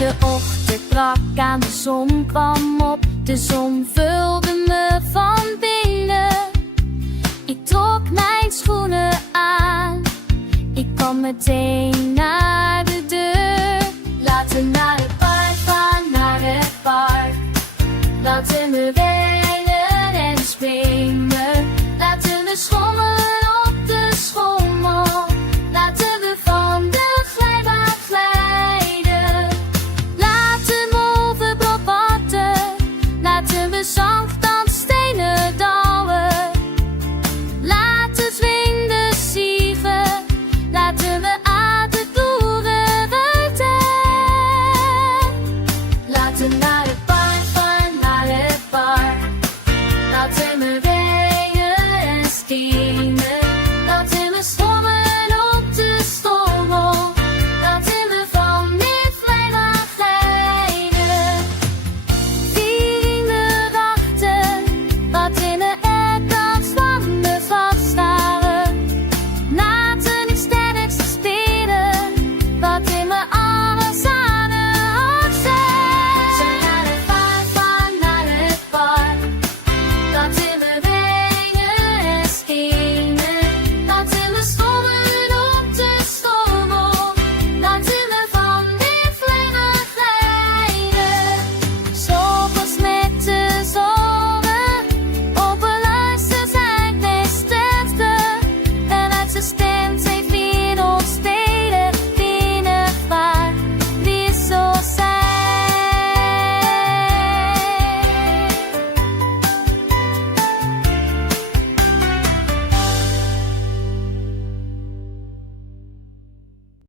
De ochtend brak aan, de zon kwam op. De zon vulde me van binnen. Ik trok mijn schoenen aan. Ik kwam meteen